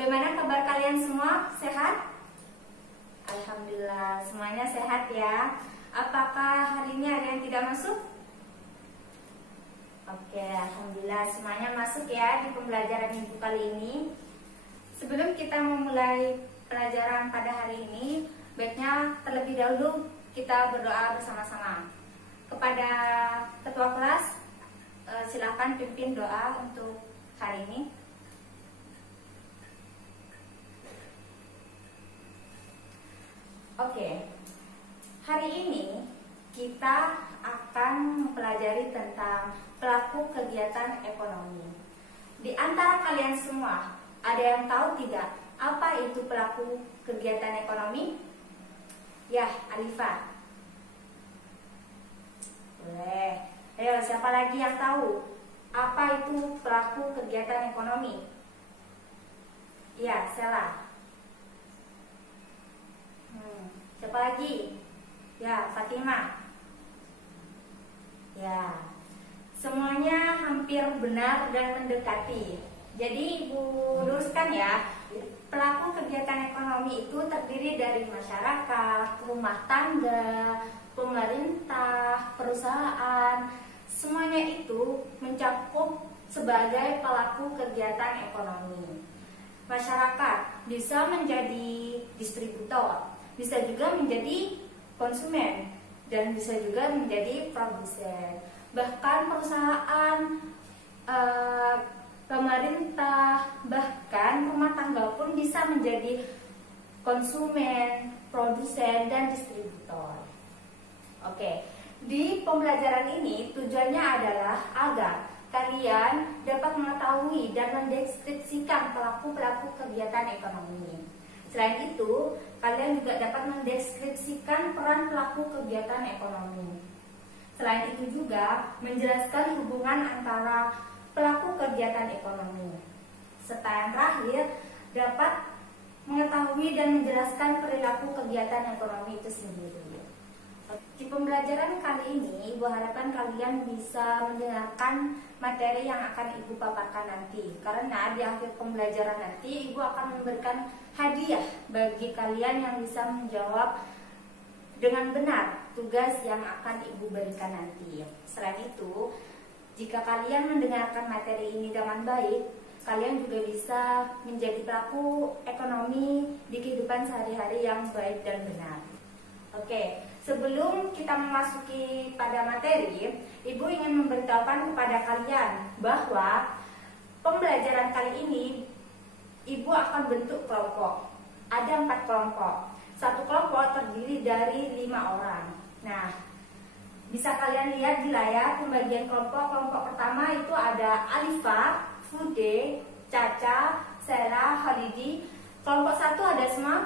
Bagaimana kabar kalian semua? Sehat? Alhamdulillah, semuanya sehat ya. Apakah hari ini ada yang tidak masuk? Oke, alhamdulillah semuanya masuk ya di pembelajaran ibu kali ini. Sebelum kita memulai pelajaran pada hari ini, baiknya terlebih dahulu kita berdoa bersama-sama. Kepada ketua kelas, silakan pimpin doa untuk hari ini. Oke, hari ini kita akan mempelajari tentang pelaku kegiatan ekonomi. Di antara kalian semua, ada yang tahu tidak apa itu pelaku kegiatan ekonomi? Ya, Alifa. Boleh. Ayo, siapa lagi yang tahu apa itu pelaku kegiatan ekonomi? Ya, Sela. Siapa lagi? Ya, Fatimah. Ya, semuanya hampir benar dan mendekati. Jadi Ibu luruskan ya, pelaku kegiatan ekonomi itu terdiri dari masyarakat, rumah tangga, pemerintah, perusahaan. Semuanya itu mencakup sebagai pelaku kegiatan ekonomi. Masyarakat bisa menjadi distributor, bisa juga menjadi konsumen, dan bisa juga menjadi produsen. Bahkan perusahaan, pemerintah, bahkan rumah tangga pun bisa menjadi konsumen, produsen, dan distributor. Oke, di pembelajaran ini tujuannya adalah agar kalian dapat mengetahui dan mendeskripsikan pelaku-pelaku kegiatan ekonomi. Selain itu, kalian juga dapat mendeskripsikan peran pelaku kegiatan ekonomi. Selain itu juga menjelaskan hubungan antara pelaku kegiatan ekonomi. Serta yang terakhir, dapat mengetahui dan menjelaskan perilaku kegiatan ekonomi itu sendiri. Di pembelajaran kali ini, Ibu harapkan kalian bisa mendengarkan materi yang akan Ibu paparkan nanti. Karena di akhir pembelajaran nanti, Ibu akan memberikan hadiah bagi kalian yang bisa menjawab dengan benar tugas yang akan Ibu berikan nanti. Selain itu, jika kalian mendengarkan materi ini dengan baik, kalian juga bisa menjadi pelaku ekonomi di kehidupan sehari-hari yang baik dan benar. Oke, sebelum kita memasuki pada materi, Ibu ingin memberitahukan kepada kalian bahwa pembelajaran kali ini Ibu akan bentuk kelompok. Ada 4 kelompok. Satu kelompok terdiri dari 5 orang. Nah, bisa kalian lihat di layar pembagian kelompok. Kelompok pertama itu ada Alifa, Fude, Caca, Sela, Khalidi. Kelompok 1 ada semua?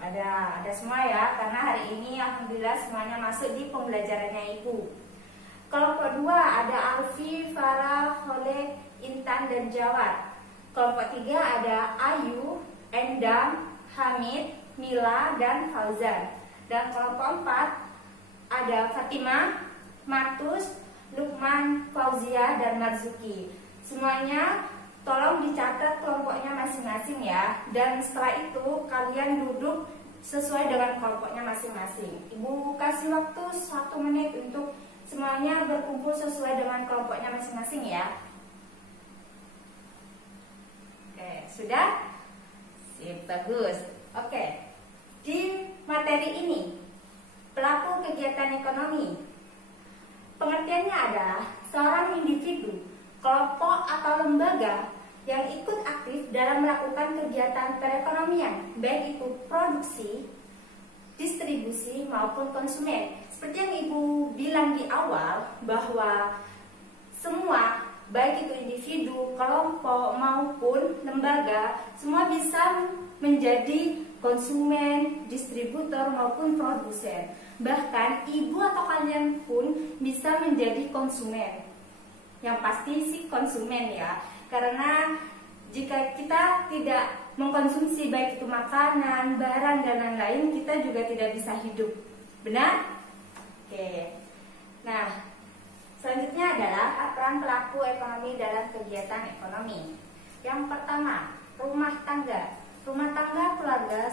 Ada semua ya, karena hari ini alhamdulillah semuanya masuk di pembelajarannya Ibu. Kelompok 2 ada Alfi, Farah, Kholek, Intan, dan Jawad. Kelompok 3 ada Ayu, Endang, Hamid, Mila, dan Fauzan. Dan kelompok 4 ada Fatimah, Matus, Lukman, Fauzia, dan Marzuki. Semuanya tolong dicatat kelompoknya masing-masing ya. Dan setelah itu kalian duduk sesuai dengan kelompoknya masing-masing. Ibu kasih waktu 1 menit untuk semuanya berkumpul sesuai dengan kelompoknya masing-masing ya. Oke, sudah? Sip, bagus. Oke, di materi ini pelaku kegiatan ekonomi, pengertiannya adalah seorang individu, kelompok atau lembaga yang ikut aktif dalam melakukan kegiatan perekonomian, baik itu produksi, distribusi maupun konsumen. Seperti yang Ibu bilang di awal bahwa semua, baik itu individu, kelompok maupun lembaga, semua bisa menjadi konsumen, distributor maupun produsen. Bahkan Ibu atau kalian pun bisa menjadi konsumen. Yang pasti sih konsumen ya. Karena jika kita tidak mengkonsumsi baik itu makanan, barang, dan lain-lain, kita juga tidak bisa hidup. Benar? Oke. Nah, selanjutnya adalah peran pelaku ekonomi dalam kegiatan ekonomi. Yang pertama, rumah tangga.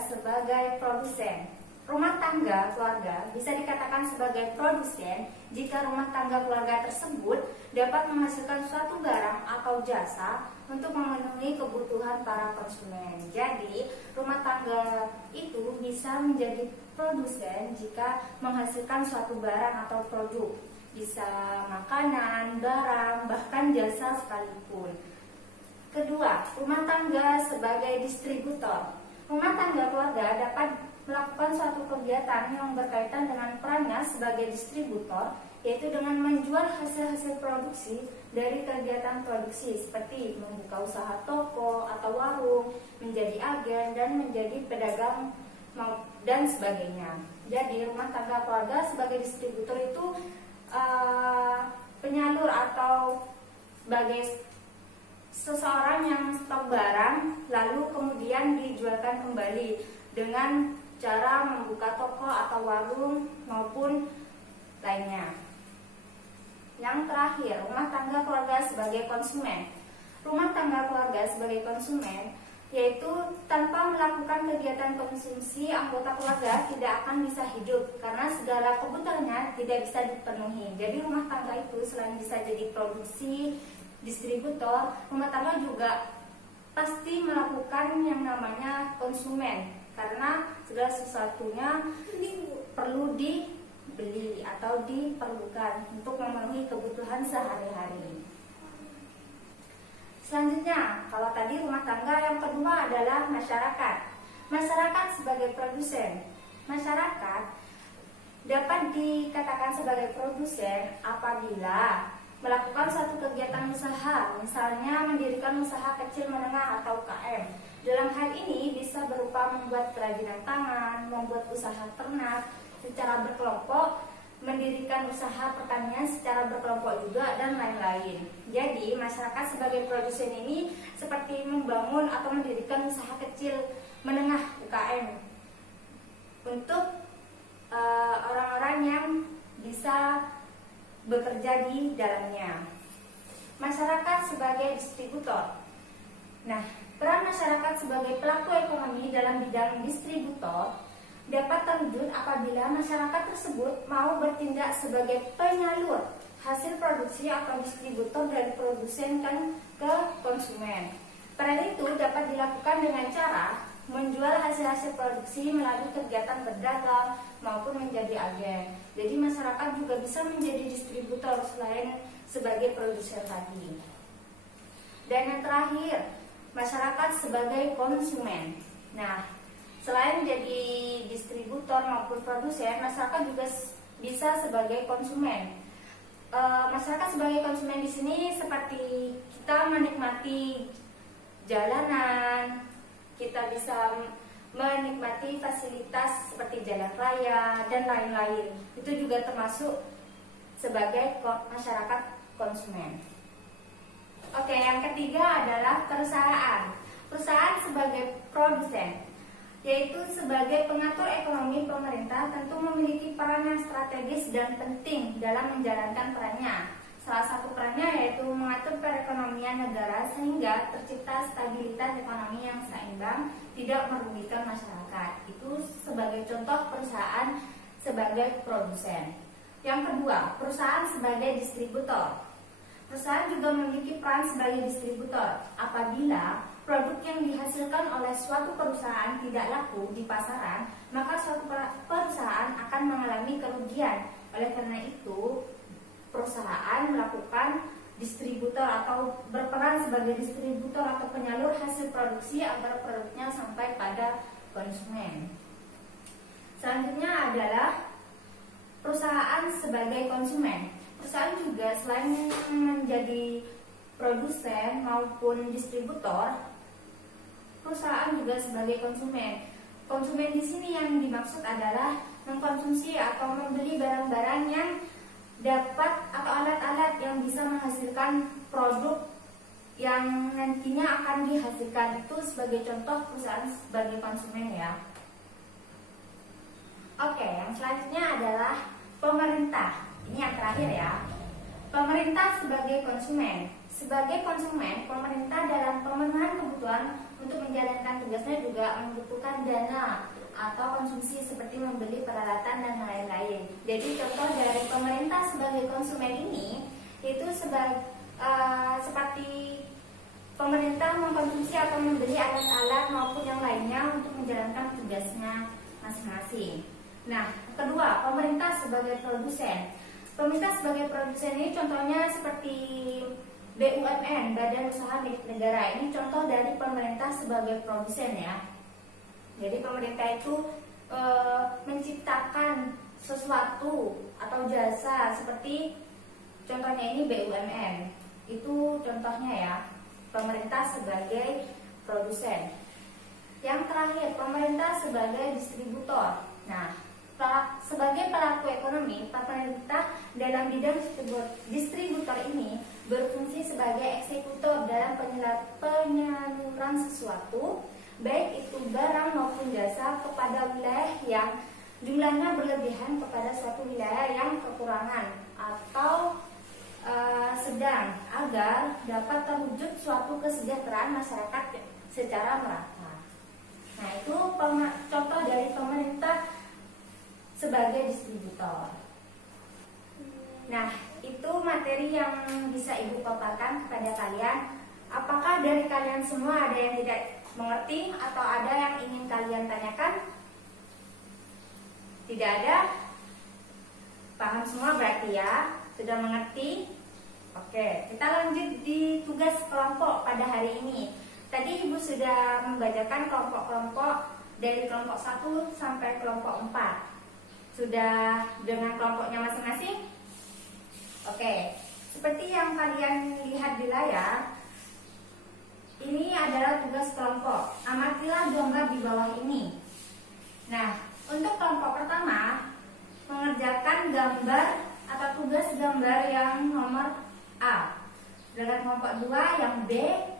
sebagai produsen. Rumah tangga keluarga bisa dikatakan sebagai produsen jika rumah tangga keluarga tersebut dapat menghasilkan suatu barang atau jasa untuk memenuhi kebutuhan para konsumen. Jadi, rumah tangga itu bisa menjadi produsen jika menghasilkan suatu barang atau produk, bisa makanan, barang, bahkan jasa sekalipun. Kedua, rumah tangga sebagai distributor. Rumah tangga keluarga dapat melakukan suatu kegiatan yang berkaitan dengan perannya sebagai distributor, yaitu dengan menjual hasil-hasil produksi dari kegiatan produksi seperti membuka usaha toko atau warung, menjadi agen, dan menjadi pedagang dan sebagainya. Jadi rumah tangga keluarga sebagai distributor itu penyalur atau sebagai seseorang yang stok barang lalu kemudian dijualkan kembali dengan cara membuka toko atau warung maupun lainnya. Yang terakhir, rumah tangga keluarga sebagai konsumen. Rumah tangga keluarga sebagai konsumen yaitu tanpa melakukan kegiatan konsumsi, anggota keluarga tidak akan bisa hidup karena segala kebutuhannya tidak bisa dipenuhi. Jadi rumah tangga itu selain bisa jadi produksi, distributor, rumah tangga juga pasti melakukan yang namanya konsumen, karena segala sesuatunya perlu dibeli atau diperlukan untuk memenuhi kebutuhan sehari-hari. Selanjutnya, kalau tadi rumah tangga, yang kedua adalah masyarakat. Masyarakat sebagai produsen. Masyarakat dapat dikatakan sebagai produsen apabila melakukan suatu kegiatan usaha, misalnya mendirikan usaha kecil menengah atau UKM. Dalam hal ini bisa berupa membuat kerajinan tangan, membuat usaha ternak secara berkelompok, mendirikan usaha pertanian secara berkelompok juga, dan lain-lain. Jadi masyarakat sebagai produsen ini seperti membangun atau mendirikan usaha kecil menengah UKM untuk orang-orang yang bisa bekerja di dalamnya. Masyarakat sebagai distributor. Nah, peran masyarakat sebagai pelaku ekonomi dalam bidang distributor dapat terwujud apabila masyarakat tersebut mau bertindak sebagai penyalur hasil produksi atau distributor dari produsen ke konsumen. Peran itu dapat dilakukan dengan cara menjual hasil-hasil produksi melalui kegiatan berdagang maupun menjadi agen. Jadi masyarakat juga bisa menjadi distributor selain sebagai produsen tadi. Dan yang terakhir, masyarakat sebagai konsumen. Nah, selain jadi distributor maupun produsen, masyarakat juga bisa sebagai konsumen. Masyarakat sebagai konsumen di sini seperti kita menikmati jalanan, kita bisa menikmati fasilitas seperti jalan raya dan lain-lain. Itu juga termasuk sebagai masyarakat konsumen. Oke, yang ketiga adalah perusahaan. Perusahaan sebagai produsen, yaitu sebagai pengatur ekonomi pemerintah, tentu memiliki peran yang strategis dan penting dalam menjalankan perannya. Salah satu perannya yaitu mengatur perekonomian negara sehingga tercipta stabilitas ekonomi yang seimbang, tidak merugikan masyarakat. Itu sebagai contoh perusahaan sebagai produsen. Yang kedua, perusahaan sebagai distributor. Perusahaan juga memiliki peran sebagai distributor apabila produk yang dihasilkan oleh suatu perusahaan tidak laku di pasaran, maka suatu perusahaan akan mengalami kerugian. Oleh karena itu, perusahaan melakukan distributor atau berperan sebagai distributor atau penyalur hasil produksi agar produknya sampai pada konsumen. Selanjutnya adalah perusahaan sebagai konsumen. Perusahaan juga selain menjadi produsen maupun distributor, perusahaan juga sebagai konsumen. Konsumen di sini yang dimaksud adalah mengkonsumsi atau membeli barang-barang yang dapat atau alat-alat yang bisa menghasilkan produk yang nantinya akan dihasilkan. Itu sebagai contoh perusahaan sebagai konsumen ya. Oke, yang selanjutnya adalah pemerintah. Ini yang terakhir ya. Pemerintah sebagai konsumen. Sebagai konsumen, pemerintah dalam pemenuhan kebutuhan untuk menjalankan tugasnya juga membutuhkan dana atau konsumsi seperti membeli peralatan dan lain-lain. Jadi contoh dari pemerintah sebagai konsumen ini itu seperti pemerintah mengkonsumsi atau membeli alat-alat maupun yang lainnya untuk menjalankan tugasnya masing-masing. Nah, kedua, pemerintah sebagai produsen. Pemerintah sebagai produsen ini contohnya seperti BUMN, Badan Usaha Milik Negara. Ini contoh dari pemerintah sebagai produsen ya. Jadi pemerintah itu menciptakan sesuatu atau jasa seperti contohnya ini BUMN. Itu contohnya ya, pemerintah sebagai produsen. Yang terakhir, pemerintah sebagai distributor. Nah, sebagai pelaku ekonomi, pemerintah dalam bidang distributor ini berfungsi sebagai eksekutor dalam penyaluran sesuatu, baik itu barang maupun jasa, kepada wilayah yang jumlahnya berlebihan kepada suatu wilayah yang kekurangan atau sedang, agar dapat terwujud suatu kesejahteraan masyarakat secara merata. Nah, itu contoh dari pemerintah sebagai distributor. Nah, itu materi yang bisa Ibu paparkan kepada kalian. Apakah dari kalian semua ada yang tidak mengerti atau ada yang ingin kalian tanyakan? Tidak ada? Paham semua berarti ya? Sudah mengerti? Oke, kita lanjut di tugas kelompok pada hari ini. Tadi Ibu sudah membacakan kelompok-kelompok dari kelompok 1 sampai kelompok 4. Sudah dengan kelompoknya masing-masing? Oke, seperti yang kalian lihat di layar, ini adalah tugas kelompok. Amatilah gambar di bawah ini. Nah, untuk kelompok pertama, mengerjakan gambar atau tugas gambar yang nomor A. Dengan kelompok 2 yang B,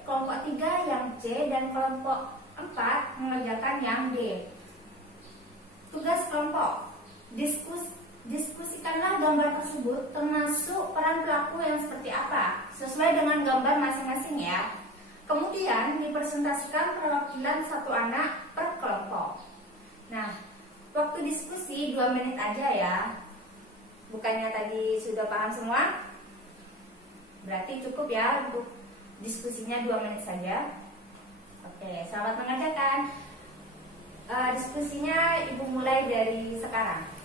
kelompok 3 yang C, dan kelompok 4 mengerjakan yang D. Tugas kelompok. Diskusikanlah gambar tersebut termasuk peran pelaku yang seperti apa, sesuai dengan gambar masing-masing ya. Kemudian dipresentasikan perwakilan satu anak per kelompok. Nah, waktu diskusi 2 menit aja ya. Bukannya tadi sudah paham semua? Berarti cukup ya untuk diskusinya 2 menit saja. Oke, selamat mengerjakan. Diskusinya Ibu mulai dari sekarang.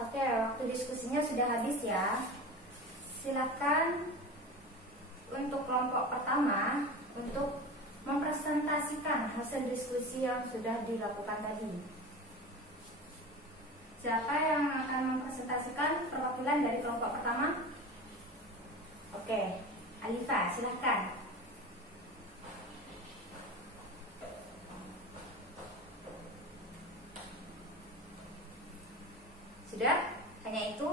Oke, waktu diskusinya sudah habis ya. Silakan untuk kelompok pertama untuk mempresentasikan hasil diskusi yang sudah dilakukan tadi. Siapa yang akan mempresentasikan perwakilan dari kelompok pertama? Oke, Alifa, silakan. Sudah? Hanya itu?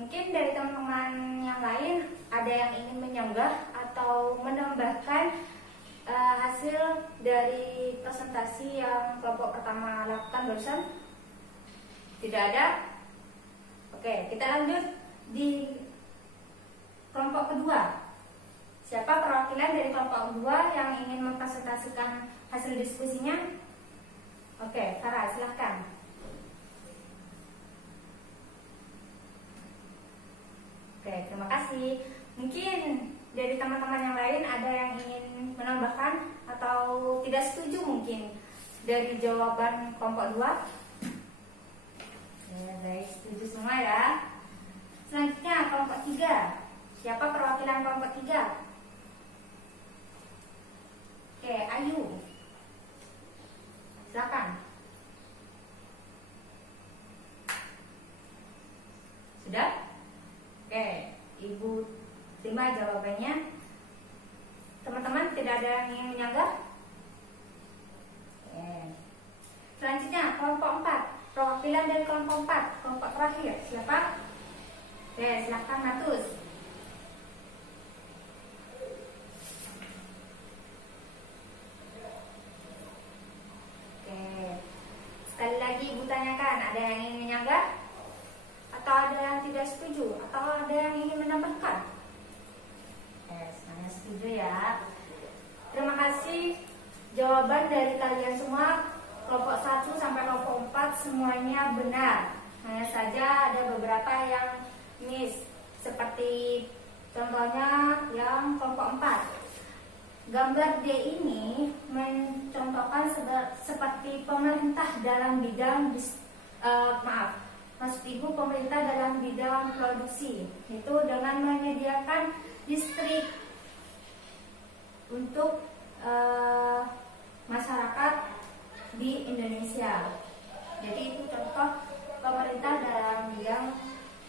Mungkin dari teman-teman yang lain ada yang ingin menyanggah atau menambahkan hasil dari presentasi yang kelompok pertama lakukan barusan? Tidak ada? Oke, kita lanjut di kelompok kedua. Siapa perwakilan dari kelompok kedua yang ingin mempresentasikan hasil diskusinya? Oke, Farah, silahkan. Oke, terima kasih. Mungkin dari teman-teman yang lain ada yang ingin menambahkan atau tidak setuju mungkin dari jawaban kelompok 2? Ya, baik, setuju semua ya. Selanjutnya kelompok 3. Siapa perwakilan kelompok 3? Oke, Ayu, silakan. Sudah? Oke, Ibu terima jawabannya. Teman-teman tidak ada yang ingin menyanggah? Oke. Selanjutnya kelompok 4. Perwakilan dari kelompok 4, kelompok terakhir. Siapa? Oke, silakan Natus. Oke. Sekali lagi Ibu tanyakan, ada yang ingin menyanggah? Atau ada yang tidak setuju? Atau ada yang ingin menambahkan? Hanya Jawaban dari kalian semua kelompok 1 sampai kelompok 4 semuanya benar. Hanya saja ada beberapa yang miss, seperti contohnya yang kelompok 4. Gambar D ini mencontohkan seperti pemerintah dalam bidang maksud Ibu pemerintah dalam bidang produksi, itu dengan menyediakan listrik untuk masyarakat di Indonesia. Jadi itu contoh pemerintah dalam bidang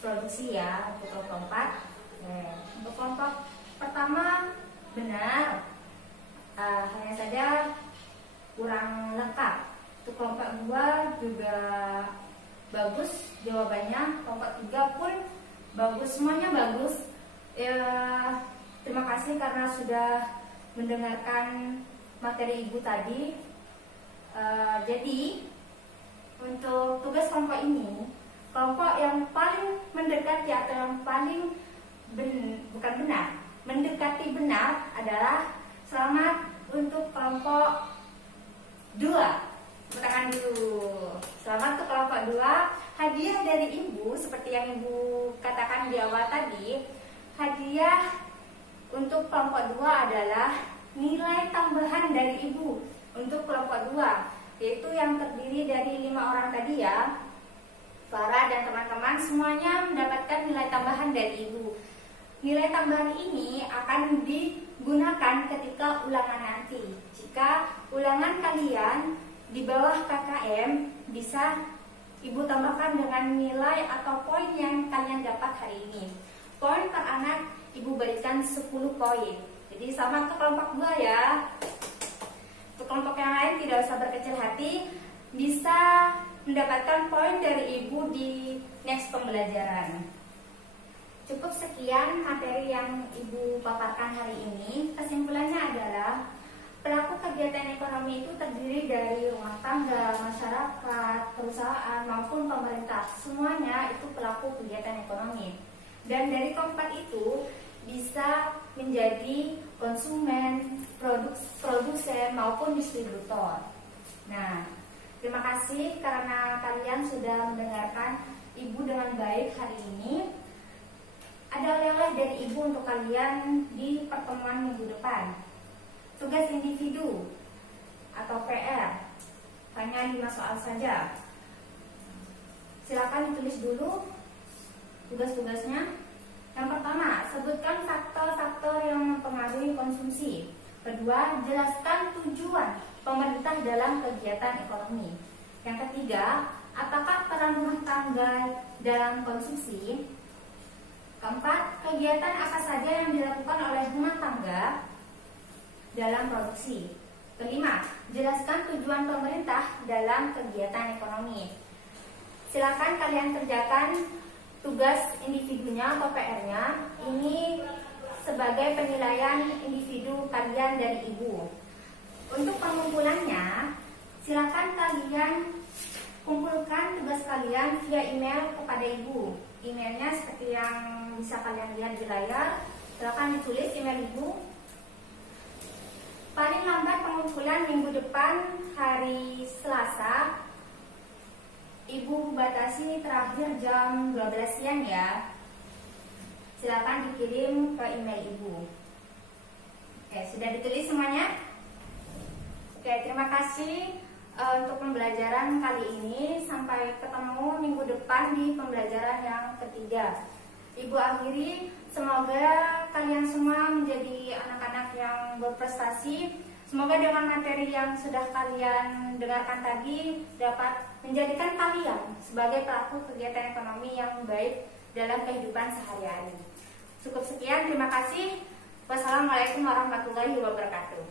produksi ya untuk kelompok 4. Untuk kelompok pertama benar, hanya saja kurang lengkap. Untuk kelompok 2 juga bagus jawabannya, kelompok 3 pun bagus, semuanya bagus. Terima kasih karena sudah mendengarkan materi Ibu tadi. Jadi untuk tugas kelompok ini, kelompok yang paling mendekati atau yang paling bukan benar, mendekati benar adalah selamat untuk kelompok 2. Tangan dulu. Selamat untuk kelompok 2. Hadiah dari Ibu seperti yang Ibu katakan di awal tadi, hadiah untuk kelompok 2 adalah nilai tambahan dari Ibu untuk kelompok 2, yaitu yang terdiri dari 5 orang tadi ya. Farah dan teman-teman semuanya mendapatkan nilai tambahan dari Ibu. Nilai tambahan ini akan digunakan ketika ulangan nanti. Jika ulangan kalian di bawah KKM, bisa Ibu tambahkan dengan nilai atau poin yang kalian dapat hari ini. Poin per anak Ibu berikan 10 poin. Jadi sama ke kelompok 2 ya. Untuk kelompok yang lain tidak usah berkecil hati, bisa mendapatkan poin dari Ibu di next pembelajaran. Cukup sekian materi yang Ibu paparkan hari ini. Kesimpulannya adalah pelaku kegiatan ekonomi itu terdiri dari rumah tangga, masyarakat, perusahaan, maupun pemerintah. Semuanya itu pelaku kegiatan ekonomi. Dan dari keempat itu bisa menjadi konsumen, produsen, maupun distributor. Nah, terima kasih karena kalian sudah mendengarkan Ibu dengan baik hari ini. Ada oleh-oleh dari Ibu untuk kalian di pertemuan minggu depan. Tugas individu atau PR hanya 5 soal saja. Silakan ditulis dulu tugas-tugasnya. Yang pertama, sebutkan faktor-faktor yang mempengaruhi konsumsi. Kedua, jelaskan tujuan pemerintah dalam kegiatan ekonomi. Yang ketiga, apakah peran rumah tangga dalam konsumsi? Keempat, kegiatan apa saja yang dilakukan oleh rumah tangga dalam produksi. Kelima, jelaskan tujuan pemerintah dalam kegiatan ekonomi. Silakan kalian kerjakan tugas individunya atau PR-nya. Ini sebagai penilaian individu kalian dari Ibu. Untuk pengumpulannya, silakan kalian kumpulkan tugas kalian via email kepada Ibu. Emailnya seperti yang bisa kalian lihat di layar. Silakan ditulis email Ibu. Paling lambat pengumpulan minggu depan hari Selasa. Ibu batasi terakhir jam 12 siang ya. Silakan dikirim ke email Ibu. Oke, sudah ditulis semuanya? Oke, terima kasih untuk pembelajaran kali ini. Sampai ketemu minggu depan di pembelajaran yang ketiga. Ibu akhiri, semoga kalian semua menjadi anak-anak yang berprestasi. Semoga dengan materi yang sudah kalian dengarkan tadi dapat menjadikan kalian sebagai pelaku kegiatan ekonomi yang baik dalam kehidupan sehari-hari. Cukup sekian, terima kasih. Wassalamualaikum warahmatullahi wabarakatuh.